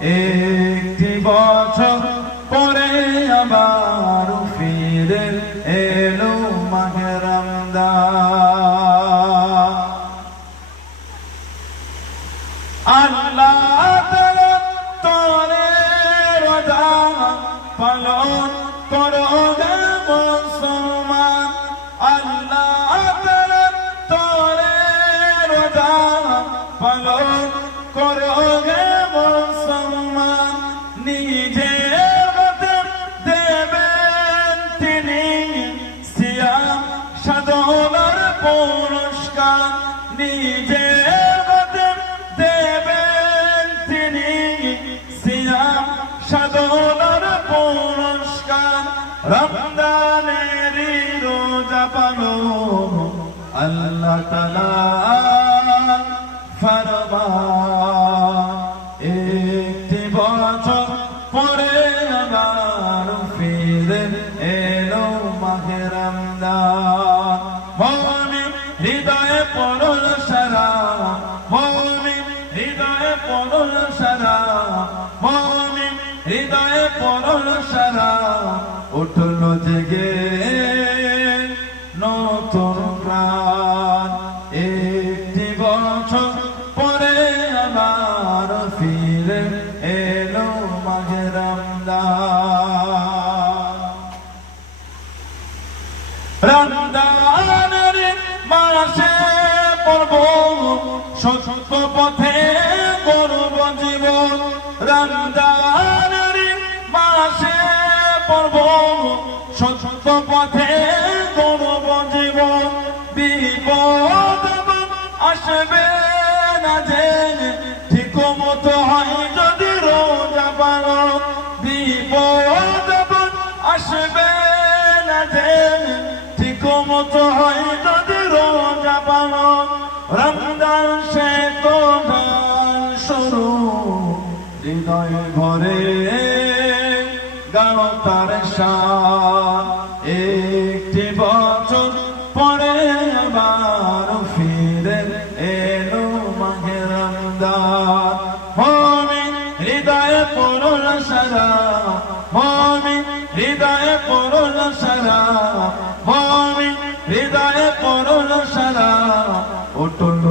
একটি বছর পরে আবার ফিরে এলো মাহে রমজান। আল্লাহ তাআলা তোরে রোজা পালন করো গে মুসলমান। আল্লাহ তাআলা তোরে রোজা পালন করো গে মুসলমান। নিজের মধ্যে দেবেন তিনি সিয়াম সাধনার পুরস্কার। নিজের মধ্যে দেবেন তিনি সিয়াম সাধনার পুরস্কার। রমজানের রোজা পালন আল্লাহ তাআলা ফরমান। একটি বছর পরে আবার ফিরে এলো মাহে রমজান। মুমিন হৃদয়ে পড়ল সারা, মুমিন হৃদয়ে পড়ল সারা, মুমিন হৃদয়ে পড়ল সারা। উঠল জেগে নতুন প্রাণ। একটি বছর পরে আবার ফিরে এলো মাহে রমজান। রমজানের মাসে পড়ব সত্য পথে গড়ব জীবন। রমজানের মাসে পড়ব সত্য পথে গড়ব জীবন। বিপদ আসবে না যে ঠিক মতো হয় যদি রোজা পালন। বিপদ আসবে না যে ঠিক মতো হয় যদি রোজা পালন। রমজান সে তো গান শুরু, হৃদয় ভরে গাও তার শান। একটি বছর পরে আবার ফিরে এলো মাহে রমজান। মুমিন হৃদয়ে পড়ল সারা, মুমিন হৃদয়ে পড়ল সারা, মুমিন হৃদয়ে পড়ল সারা। উঠল